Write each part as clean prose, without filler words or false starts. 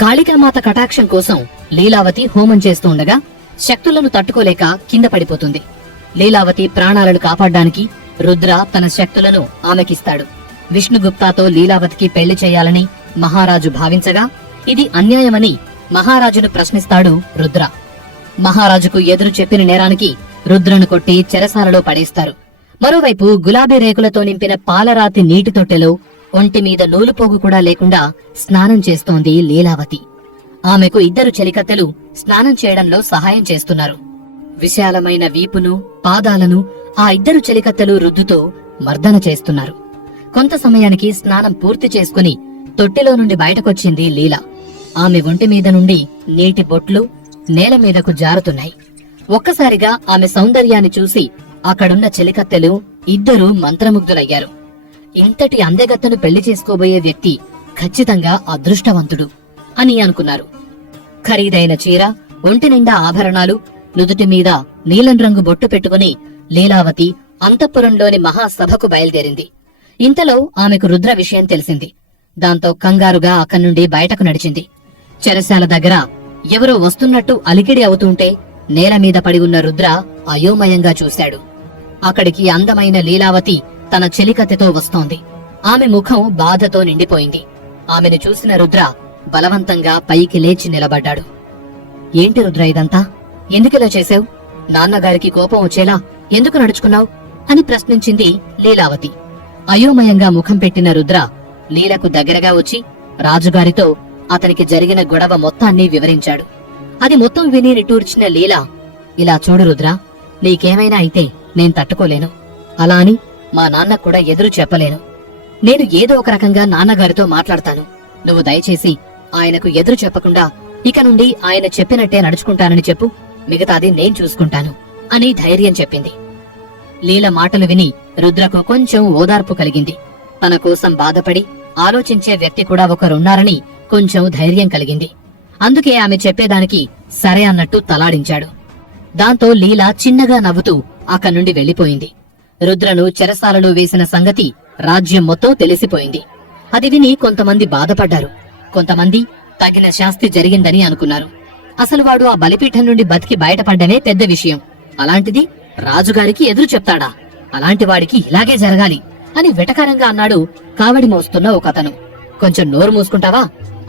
కాళికామాత కటాక్షం కోసం లీలావతి హోమం చేస్తూ ఉండగా శక్తులను తట్టుకోలేక కింద పడిపోతుంది. లీలావతి ప్రాణాలను కాపాడ్డానికి రుద్ర తన శక్తులను ఆమెకిస్తాడు. విష్ణుగుప్తాతో లీలావతికి పెళ్లి చేయాలని మహారాజు భావించగా ఇది అన్యాయమని మహారాజును ప్రశ్నిస్తాడు రుద్ర. మహారాజుకు ఎదురు చెప్పిన నేరానికి రుద్రను కొట్టి చెరసాలలో పడేస్తారు. మరోవైపు గులాబీ రేకులతో నింపిన పాలరాతి నీటి తొట్టెలో ఒంటిమీద నూలుపోగు కూడా లేకుండా స్నానం చేస్తోంది లీలావతి. ఆమెకు ఇద్దరు చెలికత్తెలు స్నానం చేయడంలో సహాయం చేస్తున్నారు. విశాలమైన వీపును పాదాలను ఆ ఇద్దరు చెలికత్తెలు రుద్దుతో మర్దన చేస్తున్నారు. కొంత సమయానికి స్నానం పూర్తి చేసుకుని తొట్టెలో నుండి బయటకొచ్చింది లీల. ఆమె ఒంటిమీద నుండి నీటి బొట్లు నేల మీదకు జారుతున్నాయి. ఒక్కసారిగా ఆమె సౌందర్యాన్ని చూసి అక్కడున్న చెలికత్తెలు ఇద్దరూ మంత్రముగ్ధులయ్యారు. ఇంతటి అందెగత్తను పెళ్లి చేసుకోబోయే వ్యక్తి ఖచ్చితంగా అదృష్టవంతుడు అని అనుకున్నారు. ఖరీదైన చీర, ఒంటి నిండా ఆభరణాలు, నుదుటి మీద నీలం రంగు బొట్టు పెట్టుకుని లీలావతి అంతఃపురంలోని మహాసభకు బయలుదేరింది. ఇంతలో ఆమెకు రుద్ర విషయం తెలిసింది. దాంతో కంగారుగా అక్కడి నుండి బయటకు నడిచింది. చెరసాల దగ్గర ఎవరో వస్తున్నట్టు అలికిడి అవుతుంటే నేల మీద పడి ఉన్న రుద్ర అయోమయంగా చూశాడు. అక్కడికి అందమైన లీలావతి తన చెలికత్తెతో వస్తోంది. ఆమె ముఖం బాధతో నిండిపోయింది. ఆమెను చూసిన రుద్ర బలవంతంగా పైకి లేచి నిలబడ్డాడు. ఏంటి రుద్ర ఇదంతా? ఎందుకిలా చేశావు? నాన్నగారికి కోపం వచ్చేలా ఎందుకు నడుచుకున్నావు అని ప్రశ్నించింది లీలావతి. అయోమయంగా ముఖం పెట్టిన రుద్ర లీలకు దగ్గరగా వచ్చి రాజుగారితో అతనికి జరిగిన గొడవ మొత్తాన్ని వివరించాడు. అది మొత్తం విని నిట్టూర్చిన లీల, ఇలా చూడు రుద్ర, నీకేమైనా అయితే నేను తట్టుకోలేను. అలా అని మా నాన్న కూడా ఎదురు చెప్పలేను. నేను ఏదో ఒక రకంగా నాన్నగారితో మాట్లాడతాను. నువ్వు దయచేసి ఆయనకు ఎదురు చెప్పకుండా ఇక నుండి ఆయన చెప్పినట్టే నడుచుకుంటానని చెప్పు. మిగతాది నేను చూసుకుంటాను అని ధైర్యం చెప్పింది. లీల మాటలు విని రుద్రకు కొంచెం ఓదార్పు కలిగింది. తన కోసం బాధపడి ఆలోచించే వ్యక్తి కూడా ఒకరున్నారని కొంచెం ధైర్యం కలిగింది. అందుకే ఆమె చెప్పేదానికి సరే అన్నట్టు తలాడించాడు. దాంతో లీల చిన్నగా నవ్వుతూ అక్కడి నుండి వెళ్లిపోయింది. రుద్రను చెరసాలలో వేసిన సంగతి రాజ్యం మొత్తం తెలిసిపోయింది. అది విని కొంతమంది బాధపడ్డారు. కొంతమంది తగిన శాస్తి జరిగిందని అనుకున్నారు. అసలు వాడు ఆ బలిపీఠం నుండి బతికి బయటపడ్డమే పెద్ద విషయం. అలాంటిది రాజుగారికి ఎదురు చెప్తాడా? అలాంటి వాడికి ఇలాగే జరగాలి అని వెటకారంగా అన్నాడు కావడి మోస్తున్న ఒకతను. కొంచెం నోరు మూసుకుంటావా?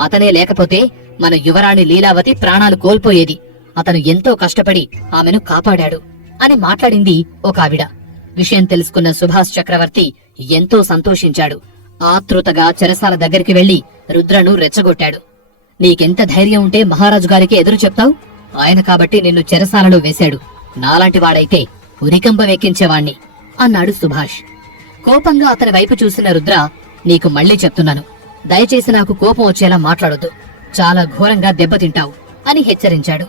అతనే లేకపోతే మన యువరాణి లీలావతి ప్రాణాలు కోల్పోయేది. అతను ఎంతో కష్టపడి ఆమెను కాపాడాడు అని మాట్లాడింది ఒక ఆవిడ. విషయం తెలుసుకున్న సుభాష్ చక్రవర్తి ఎంతో సంతోషించాడు. ఆతృతగా చెరసాల దగ్గరికి వెళ్లి రుద్రను రెచ్చగొట్టాడు. నీకెంత ధైర్యం ఉంటే మహారాజు గారికి ఎదురు చెప్తావు? ఆయన కాబట్టి నిన్ను చెరసాలలో వేశాడు. నాలాంటి వాడైతే ఉరికంబ వెక్కించేవాణ్ణి అన్నాడు సుభాష్. కోపంగా అతని వైపు చూసిన రుద్ర, నీకు మళ్లీ చెప్తున్నాను, దయచేసి నాకు కోపం వచ్చేలా మాట్లాడొద్దు. చాలా ఘోరంగా దెబ్బతింటావు అని హెచ్చరించాడు.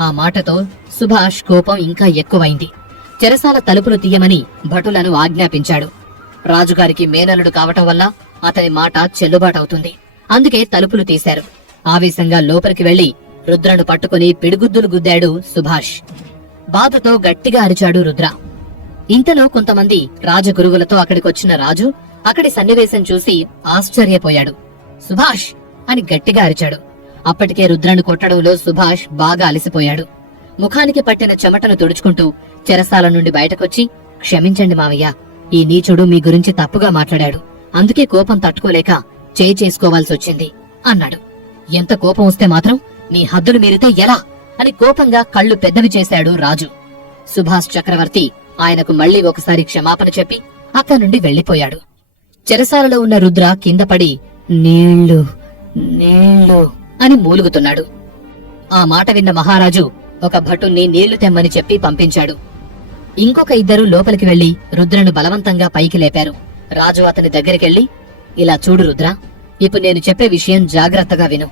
ఆ మాటతో సుభాష్ కోపం ఇంకా ఎక్కువైంది. చెరసాల తలుపులు తీయమని భటులను ఆజ్ఞాపించాడు. రాజుగారికి మేనలుడు కావటం వల్ల అతని మాట చెల్లుబాటవుతుంది. అందుకే తలుపులు తీశారు. ఆవేశంగా లోపలికి వెళ్లి రుద్రను పట్టుకుని పిడిగుద్దులు గుద్దాడు సుభాష్. బాధతో గట్టిగా అరిచాడు రుద్ర. ఇంతలో కొంతమంది రాజగురువులతో అక్కడికొచ్చిన రాజు అక్కడి సన్నివేశం చూసి ఆశ్చర్యపోయాడు. సుభాష్ అని గట్టిగా అరిచాడు. అప్పటికే రుద్రను కొట్టడంలో సుభాష్ బాగా అలసిపోయాడు. ముఖానికి పట్టిన చెమటను తుడుచుకుంటూ చెరసాల నుండి బయటకొచ్చి, క్షమించండి మావయ్య, ఈ నీచుడు మీ గురించి తప్పుగా మాట్లాడాడు. అందుకే కోపం తట్టుకోలేక చేయి చేసుకోవాల్సొచ్చింది అన్నాడు. ఎంత కోపం వస్తే మాత్రం మీ హద్దులు మీరితే ఎలా అని కోపంగా కళ్ళు పెద్దవి చేశాడు రాజు. సుభాష్ చక్రవర్తి ఆయనకు మళ్లీ ఒకసారి క్షమాపణ చెప్పి అక్కడి నుండి వెళ్లిపోయాడు. చెరసాలలో ఉన్న రుద్ర కింద పడి నీళ్లు నీళ్లు అని మూలుగుతున్నాడు. ఆ మాట విన్న మహారాజు ఒక భటుణ్ణి నీళ్లు తెమ్మని చెప్పి పంపించాడు. ఇంకొక ఇద్దరు లోపలికి వెళ్లి రుద్రను బలవంతంగా పైకి లేపారు. రాజు అతని దగ్గరికెళ్లి, ఇలా చూడు రుద్ర, ఇప్పుడు నేను చెప్పే విషయం జాగ్రత్తగా విను.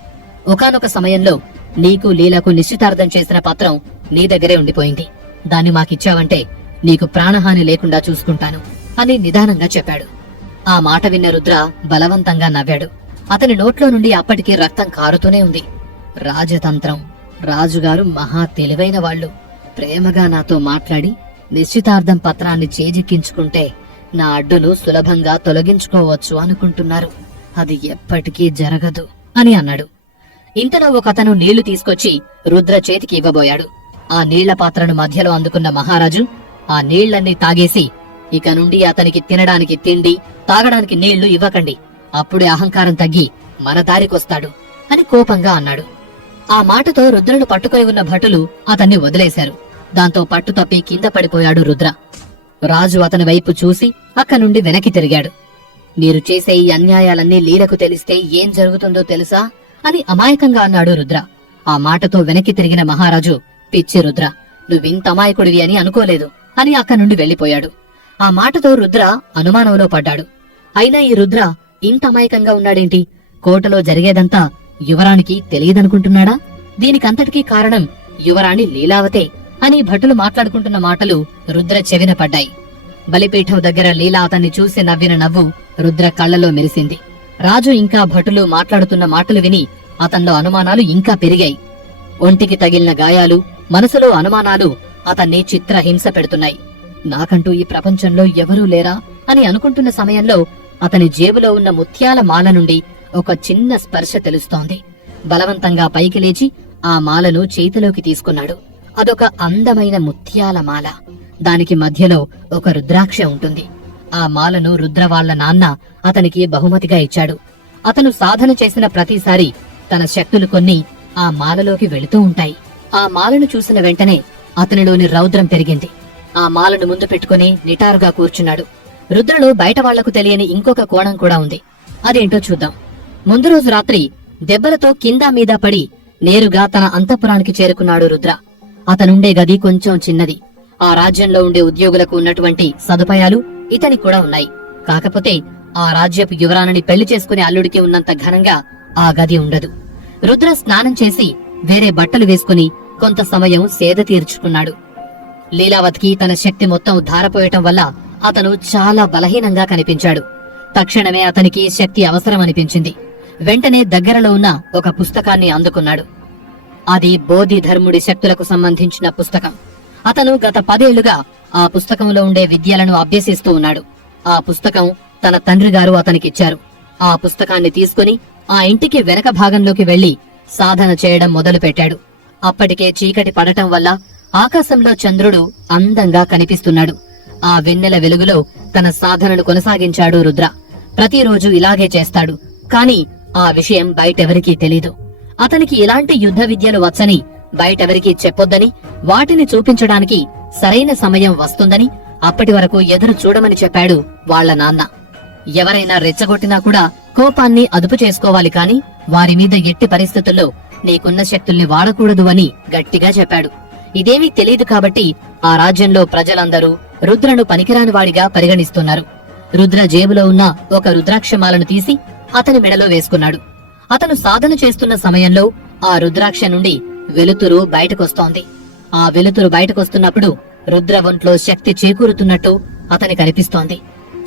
ఒకానొక సమయంలో నీకు లీలకు నిశ్చితార్థం చేసిన పత్రం నీ దగ్గరే ఉండిపోయింది. దాన్ని మాకిచ్చావంటే నీకు ప్రాణహాని లేకుండా చూసుకుంటాను అని నిదానంగా చెప్పాడు. ఆ మాట విన్న రుద్ర బలవంతంగా నవ్వాడు. అతని నోట్లో నుండి అప్పటికీ రక్తం కారుతూనే ఉంది. రాజతంత్రం. రాజుగారు మహా తెలివైన వాళ్లు. ప్రేమగా నాతో మాట్లాడి నిశ్చితార్థం పత్రాన్ని చేజిక్కించుకుంటే నా అడ్డును సులభంగా తొలగించుకోవచ్చు అనుకుంటున్నారు. అది ఎప్పటికీ జరగదు అని అన్నాడు. ఇంతలో ఒకతను నీళ్లు తీసుకొచ్చి రుద్ర చేతికి ఇవ్వబోయాడు. ఆ నీళ్ల పాత్రను మధ్యలో అందుకున్న మహారాజు ఆ నీళ్లన్నీ తాగేసి, ఇక నుండి అతనికి తినడానికి తిండి, తాగడానికి నీళ్లు ఇవ్వకండి, అప్పుడే అహంకారం తగ్గి మన దారికొస్తాడు అని కోపంగా అన్నాడు. ఆ మాటతో రుద్రను పట్టుకొని ఉన్న భటులు అతన్ని వదిలేశారు. దాంతో పట్టుతప్పి కింద పడిపోయాడు రుద్ర. రాజు అతని వైపు చూసి అక్కనుండి వెనక్కి తిరిగాడు. మీరు చేసే ఈ అన్యాయాలన్నీ లీలకు తెలిస్తే ఏం జరుగుతుందో తెలుసా అని అమాయకంగా అన్నాడు రుద్ర. ఆ మాటతో వెనక్కి తిరిగిన మహారాజు, పిచ్చి రుద్ర, నువ్వింత అమాయకుడివి అని అనుకోలేదు అని అక్కనుండి వెళ్లిపోయాడు. ఆ మాటతో రుద్ర అనుమానంలో పడ్డాడు. అయినా ఈ రుద్ర ఇంత అమాయకంగా ఉన్నాడేంటి? కోటలో జరిగేదంతా యువరానికి తెలియదనుకుంటున్నాడా? దీనికంతటికీ కారణం యువరాణి లీలావతే అని భటులు మాట్లాడుకుంటున్న మాటలు రుద్ర చెవిన పడ్డాయి. బలిపీఠం దగ్గర లీలా అతన్ని చూసి నవ్విన నవ్వు రుద్ర కళ్లలో మెరిసింది. రాజు ఇంకా భటులు మాట్లాడుతున్న మాటలు విని అతనిలో అనుమానాలు ఇంకా పెరిగాయి. ఒంటికి తగిలిన గాయాలు, మనసులో అనుమానాలు అతన్ని చిత్రహింస పెడుతున్నాయి. నాకంటూ ఈ ప్రపంచంలో ఎవరూ లేరా అని అనుకుంటున్న సమయంలో అతని జేబులో ఉన్న ముత్యాల మాల నుండి ఒక చిన్న స్పర్శ తెలుస్తోంది. బలవంతంగా పైకి లేచి ఆ మాలను చేతిలోకి తీసుకున్నాడు. అదొక అందమైన ముత్యాల మాల. దానికి మధ్యలో ఒక రుద్రాక్ష ఉంటుంది. ఆ మాలను రుద్ర వాళ్ల నాన్న అతనికి బహుమతిగా ఇచ్చాడు. అతను సాధన చేసిన ప్రతిసారి తన శక్తులు కొన్ని ఆ మాలలోకి వెళుతూ ఉంటాయి. ఆ మాలను చూసిన వెంటనే అతనిలోని రౌద్రం పెరిగింది. ఆ మాలను ముందు పెట్టుకుని నిటారుగా కూర్చున్నాడు. రుద్రలో బయట వాళ్లకు తెలియని ఇంకొక కోణం కూడా ఉంది. అదేంటో చూద్దాం. ముందు రోజు రాత్రి దెబ్బలతో కింద మీద పడి నేరుగా తన అంతఃపురానికి చేరుకున్నాడు రుద్ర. అతనుండే గది కొంచెం చిన్నది. ఆ రాజ్యంలో ఉండే ఉద్యోగులకు ఉన్నటువంటి సదుపాయాలు ఇతనికి కూడా ఉన్నాయి. కాకపోతే ఆ రాజ్యపు యువరాణిని పెళ్లి చేసుకునే అల్లుడికి ఉన్నంత ఘనంగా ఆ గది ఉండదు. రుద్ర స్నానం చేసి వేరే బట్టలు వేసుకుని కొంత సమయం సేద తీర్చుకున్నాడు. లీలావతికి తన శక్తి మొత్తం ధారపోయటం వల్ల అతను చాలా బలహీనంగా కనిపించాడు. తక్షణమే అతనికి శక్తి అవసరమనిపించింది. వెంటనే దగ్గరలో ఉన్న ఒక పుస్తకాన్ని అందుకున్నాడు. అది బోధి ధర్ముడి శక్తులకు సంబంధించిన పుస్తకం. అతను గత 10 ఏళ్లుగా ఆ పుస్తకంలో ఉండే విద్యలను అభ్యసిస్తూ ఉన్నాడు. ఆ పుస్తకం తన తండ్రి గారు అతనికిచ్చారు. ఆ పుస్తకాన్ని తీసుకుని ఆ ఇంటికి వెనక భాగంలోకి వెళ్లి సాధన చేయడం మొదలుపెట్టాడు. అప్పటికే చీకటి పడటం వల్ల ఆకాశంలో చంద్రుడు అందంగా కనిపిస్తున్నాడు. ఆ వెన్నెల వెలుగులో తన సాధనను కొనసాగించాడు రుద్ర. ప్రతిరోజు ఇలాగే చేస్తాడు. కాని ఆ విషయం బయటెవరికీ తెలీదు. అతనికి ఇలాంటి యుద్ధ విద్యలు వచ్చని బయటెవరికీ చెప్పొద్దని, వాటిని చూపించడానికి సరైన సమయం వస్తుందని అప్పటి వరకు ఎదురు చూడమని చెప్పాడు వాళ్ల నాన్న. ఎవరైనా రెచ్చగొట్టినా కూడా కోపాన్ని అదుపు చేసుకోవాలి కాని వారి మీద ఎట్టి పరిస్థితుల్లో నీకున్న శక్తుల్ని వాడకూడదు అని గట్టిగా చెప్పాడు. ఇదేమీ తెలియదు కాబట్టి ఆ రాజ్యంలో ప్రజలందరూ రుద్రను పనికిరాని వాడిగా పరిగణిస్తున్నారు. రుద్ర జేబులో ఉన్న ఒక రుద్రాక్షమాలను తీసి అతని మెడలో వేసుకున్నాడు. అతను సాధన చేస్తున్న సమయంలో ఆ రుద్రాక్ష నుండి వెలుతురు బయటకొస్తోంది. ఆ వెలుతురు బయటకొస్తున్నప్పుడు రుద్ర ఒంట్లో శక్తి చేకూరుతున్నట్టు అతనికి అనిపిస్తోంది.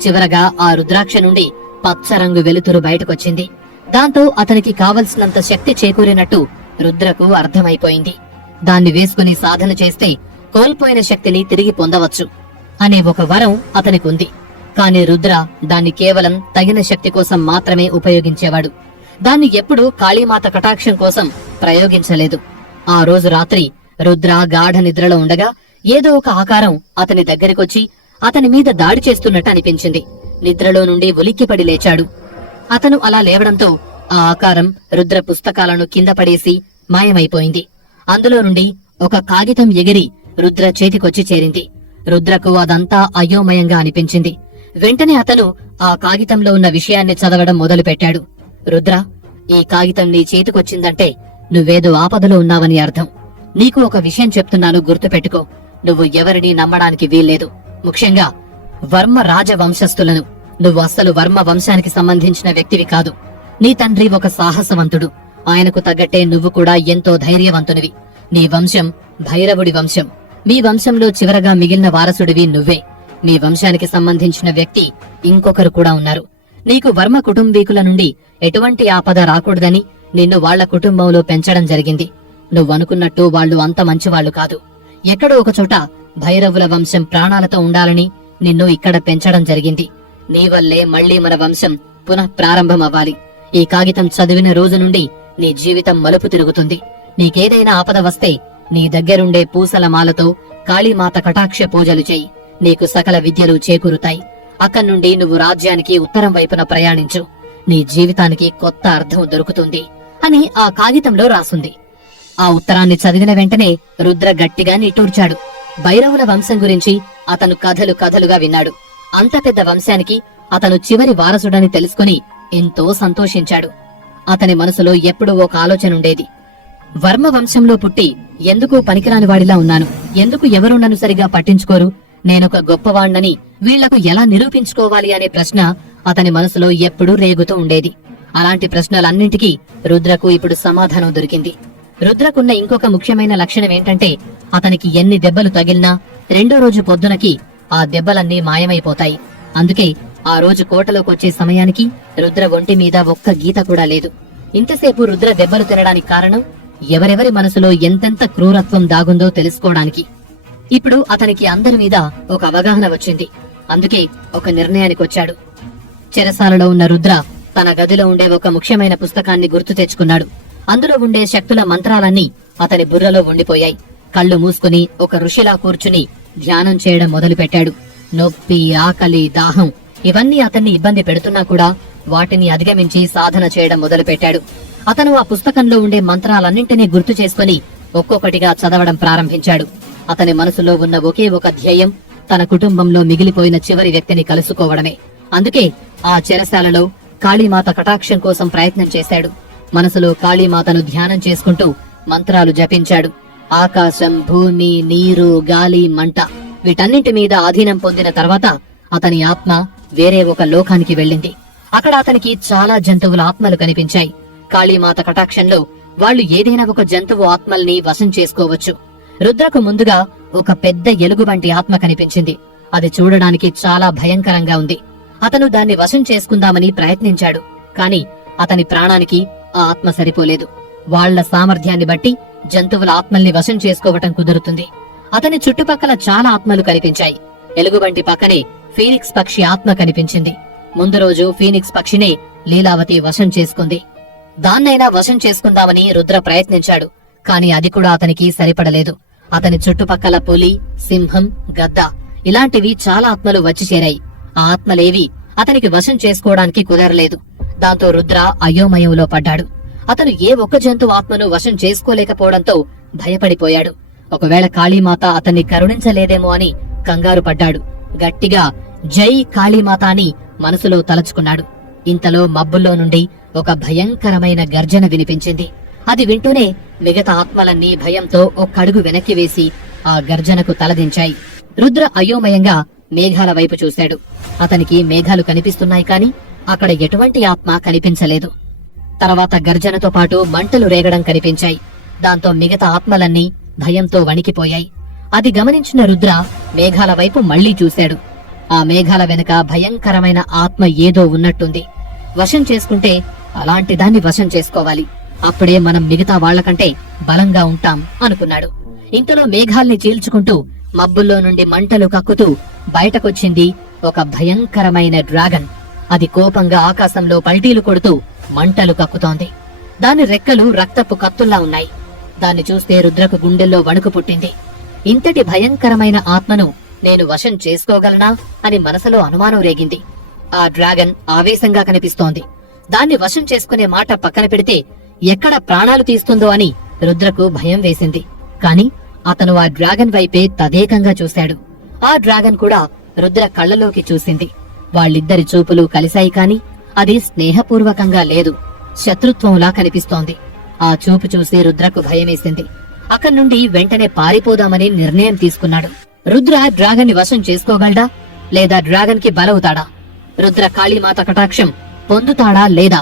చివరగా ఆ రుద్రాక్ష నుండి పచ్చరంగు వెలుతురు బయటకొచ్చింది. దాంతో అతనికి కావలసినంత శక్తి చేకూరినట్టు రుద్రకు అర్థమైపోయింది. దాన్ని వేసుకుని సాధన చేస్తే కోల్పోయిన శక్తిని తిరిగి పొందవచ్చు అనే ఒక వరం అతనికుంది. కాని రుద్ర దాన్ని కేవలం తగిన శక్తి కోసం మాత్రమే ఉపయోగించేవాడు. దాన్ని ఎప్పుడూ కాళీమాత కటాక్షం కోసం ప్రయోగించలేదు. ఆ రోజు రాత్రి రుద్ర గాఢ నిద్రలో ఉండగా ఏదో ఒక ఆకారం అతని దగ్గరికొచ్చి అతని మీద దాడి చేస్తున్నట్టు అనిపించింది. నిద్రలో నుండి ఉలిక్కిపడి లేచాడు. అతను అలా లేవడంతో ఆ ఆకారం రుద్ర పుస్తకాలను కింద పడేసి మాయమైపోయింది. అందులో నుండి ఒక కాగితం ఎగిరి రుద్ర చేతికొచ్చి చేరింది. రుద్రకు అదంతా అయోమయంగా అనిపించింది. వెంటనే అతను ఆ కాగితంలో ఉన్న విషయాన్ని చదవడం మొదలుపెట్టాడు. రుద్ర, ఈ కాగితం నీ చేతికొచ్చిందంటే నువ్వేదో ఆపదలో ఉన్నావని అర్థం. నీకు ఒక విషయం చెప్తున్నాను, గుర్తుపెట్టుకో. నువ్వు ఎవరిని నమ్మడానికి వీల్లేదు, ముఖ్యంగా వర్మ రాజవంశస్థులను. నువ్వు అస్సలు వర్మ వంశానికి సంబంధించిన వ్యక్తివి కాదు. నీ తండ్రి ఒక సాహసవంతుడు. ఆయనకు తగ్గట్టే నువ్వు కూడా ఎంతో ధైర్యవంతునివి. నీ వంశం భైరవుడి వంశం. మీ వంశంలో చివరగా మిగిలిన వారసుడివి నువ్వే. మీ వంశానికి సంబంధించిన వ్యక్తి ఇంకొకరు కూడా ఉన్నారు. నీకు వర్మ కుటుంబీకుల నుండి ఎటువంటి ఆపద రాకూడదని నిన్ను వాళ్ల కుటుంబంలో పెంచడం జరిగింది. నువ్వనుకున్నట్టు వాళ్లు అంత మంచివాళ్లు కాదు. ఎక్కడో ఒకచోట భైరవుల వంశం ప్రాణాలతో ఉండాలని నిన్ను ఇక్కడ పెంచడం జరిగింది. నీ వల్లే మళ్లీ మన వంశం పునః ప్రారంభమవ్వాలి. ఈ కాగితం చదివిన రోజు నుండి నీ జీవితం మలుపు తిరుగుతుంది. నీకేదైనా ఆపద వస్తే నీ దగ్గరుండే పూసల మాలతో కాళీమాత కటాక్ష పూజలు చెయ్యి. నీకు సకల విద్యలు చేకూరుతాయి. అక్కడ్నుండి నువ్వు రాజ్యానికి ఉత్తరం వైపున ప్రయాణించు. నీ జీవితానికి కొత్త అర్థం దొరుకుతుంది అని ఆ కాగితంలో రాసుంది. ఆ ఉత్తరాన్ని చదివిన వెంటనే రుద్ర గట్టిగా నిట్టూర్చాడు. భైరవుల వంశం గురించి అతను కథలు కథలుగా విన్నాడు. అంత పెద్ద వంశానికి అతను చివరి వారసుడని తెలుసుకుని ఎంతో సంతోషించాడు. అతని మనసులో ఎప్పుడూ ఒక ఆలోచనుండేది. వర్మ వంశంలో పుట్టి ఎందుకు పనికిరాని వాడిలా ఉన్నాను? ఎందుకు ఎవరూ నన్ను సరిగా పట్టించుకోరు? నేనొక గొప్పవాణ్ణని వీళ్లకు ఎలా నిరూపించుకోవాలి అనే ప్రశ్న అతని మనసులో ఎప్పుడూ రేగుతూ ఉండేది. అలాంటి ప్రశ్నలన్నింటికీ రుద్రకు ఇప్పుడు సమాధానం దొరికింది. రుద్రకున్న ఇంకొక ముఖ్యమైన లక్షణం ఏంటంటే అతనికి ఎన్ని దెబ్బలు తగిలినా రెండో రోజు పొద్దునకి ఆ దెబ్బలన్నీ మాయమైపోతాయి. అందుకే ఆ రోజు కోటలోకొచ్చే సమయానికి రుద్ర ఒంటి మీద ఒక్క గీత కూడా లేదు. ఇంతసేపు రుద్ర దెబ్బలు తినడానికి కారణం ఎవరెవరి మనసులో ఎంతెంత క్రూరత్వం దాగుందో తెలుసుకోవడానికి. ఇప్పుడు అతనికి అందరి మీద ఒక అవగాహన వచ్చింది. అందుకే ఒక నిర్ణయానికొచ్చాడు. చెరసాలలో ఉన్న రుద్ర తన గదిలో ఉండే ఒక ముఖ్యమైన పుస్తకాన్ని గుర్తు తెచ్చుకున్నాడు. అందులో ఉండే శక్తుల మంత్రాలన్నీ అతని బుర్రలో ఉండిపోయాయి. కళ్ళు మూసుకుని ఒక ఋషిలా కూర్చుని ధ్యానం చేయడం మొదలుపెట్టాడు. నొప్పి, ఆకలి, దాహం ఇవన్నీ అతన్ని ఇబ్బంది పెడుతున్నా కూడా వాటిని అధిగమించి సాధన చేయడం మొదలుపెట్టాడు. అతను ఆ పుస్తకంలో ఉండే మంత్రాలన్నింటినీ గుర్తు చేసుకుని ఒక్కొక్కటిగా చదవడం ప్రారంభించాడు. అతని మనసులో ఉన్న ఒకే ఒక ధ్యేయం తన కుటుంబంలో మిగిలిపోయిన చివరి వ్యక్తిని కలుసుకోవడమే. అందుకే ఆ చెరసాలలో కాళీమాత కటాక్షం కోసం ప్రయత్నం చేశాడు. మనసులో కాళీమాతను ధ్యానం చేసుకుంటూ మంత్రాలు జపించాడు. ఆకాశం, భూమి, నీరు, గాలి, మంట వీటన్నింటి మీద ఆధీనం పొందిన తర్వాత అతని ఆత్మ వేరే ఒక లోకానికి వెళ్ళింది. అక్కడ అతనికి చాలా జంతువుల ఆత్మలు కనిపించాయి. కాళీమాత కటాక్షంలో వాళ్లు ఏదైనా ఒక జంతువు ఆత్మల్ని వశం చేసుకోవచ్చు. రుద్రకు ముందుగా ఒక పెద్ద ఎలుగుబంటి ఆత్మ కనిపించింది. అది చూడడానికి చాలా భయంకరంగా ఉంది. అతను దాన్ని వశం చేసుకుందామని ప్రయత్నించాడు. కాని అతని ప్రాణానికి ఆ ఆత్మ సరిపోలేదు. వాళ్ల సామర్థ్యాన్ని బట్టి జంతువుల ఆత్మల్ని వశం చేసుకోవటం కుదురుతుంది. అతని చుట్టుపక్కల చాలా ఆత్మలు కనిపించాయి. ఎలుగుబంటి పక్కనే ఫీనిక్స్ పక్షి ఆత్మ కనిపించింది. ముందు రోజు ఫీనిక్స్ పక్షినే లీలావతి వశం చేసుకుంది. దాన్నైనా వశం చేసుకుందామని రుద్ర ప్రయత్నించాడు. కాని అది కూడా అతనికి సరిపడలేదు. అతని చుట్టుపక్కల పులి, సింహం, గద్ద ఇలాంటివి చాలా ఆత్మలు వచ్చి చేరాయి. ఆ ఆత్మలేవి అతనికి వశం చేసుకోవడానికి కుదరలేదు. దాంతో రుద్ర అయోమయంలో పడ్డాడు. అతను ఏ ఒక్క జంతువు ఆత్మను వశం చేసుకోలేకపోవడంతో భయపడిపోయాడు. ఒకవేళ కాళీమాత అతన్ని కరుణించలేదేమో అని కంగారు పడ్డాడు. గట్టిగా జై కాళీమాత అని మనసులో తలచుకున్నాడు. ఇంతలో మబ్బుల్లో నుండి ఒక భయంకరమైన గర్జన వినిపించింది. అది వింటూనే మిగతా ఆత్మలన్నీ భయంతో ఒక్కడుగు వెనక్కి వేసి ఆ గర్జనకు తలదించాయి. రుద్ర అయోమయంగా మేఘాల వైపు చూశాడు. అతనికి మేఘాలు కనిపిస్తున్నాయి కాని అక్కడ ఎటువంటి ఆత్మ కనిపించలేదు. తర్వాత గర్జనతో పాటు మంటలు రేగడం కనిపించాయి. దాంతో మిగతా ఆత్మలన్నీ భయంతో వణికిపోయాయి. అది గమనించిన రుద్ర మేఘాల వైపు మళ్లీ చూశాడు. ఆ మేఘాల వెనుక భయంకరమైన ఆత్మ ఏదో ఉన్నట్టుంది. వశం చేసుకుంటే అలాంటి దాన్ని వశం చేసుకోవాలి. అప్పుడే మనం మిగతా వాళ్లకంటే బలంగా ఉంటాం అనుకున్నాడు. ఇంతలో మేఘాల్ని చీల్చుకుంటూ మబ్బుల్లో నుండి మంటలు కక్కుతూ బయటకొచ్చింది ఒక భయంకరమైన డ్రాగన్. అది కోపంగా ఆకాశంలో పల్టీలు కొడుతూ మంటలు కక్కుతోంది. దాని రెక్కలు రక్తపు కత్తుల్లా ఉన్నాయి. దాన్ని చూస్తే రుద్రకు గుండెల్లో వణుకు పుట్టింది. ఇంతటి భయంకరమైన ఆత్మను నేను వశం చేసుకోగలనా అని మనసులో అనుమానం రేగింది. ఆ డ్రాగన్ ఆవేశంగా కనిపిస్తోంది. దాన్ని వశం చేసుకునే మాట పక్కన పెడితే ఎక్కడ ప్రాణాలు తీస్తుందో అని రుద్రకు భయం వేసింది. కాని అతను ఆ డ్రాగన్ వైపే తదేకంగా చూశాడు. ఆ డ్రాగన్ కూడా రుద్ర కళ్ళలోకి చూసింది. వాళ్ళిద్దరి చూపులు కలిశాయి కాని అది స్నేహపూర్వకంగా లేదు, శత్రుత్వంలా కనిపిస్తోంది. ఆ చూపు చూసి రుద్రకు భయమేసింది. అక్కడి నుండి వెంటనే పారిపోదామని నిర్ణయం తీసుకున్నాడు. రుద్ర డ్రాగన్ ని వశం చేసుకోగలడా లేదా డ్రాగన్ కి బలవుతాడా? రుద్ర కాళీమాత కటాక్షం పొందుతాడా లేదా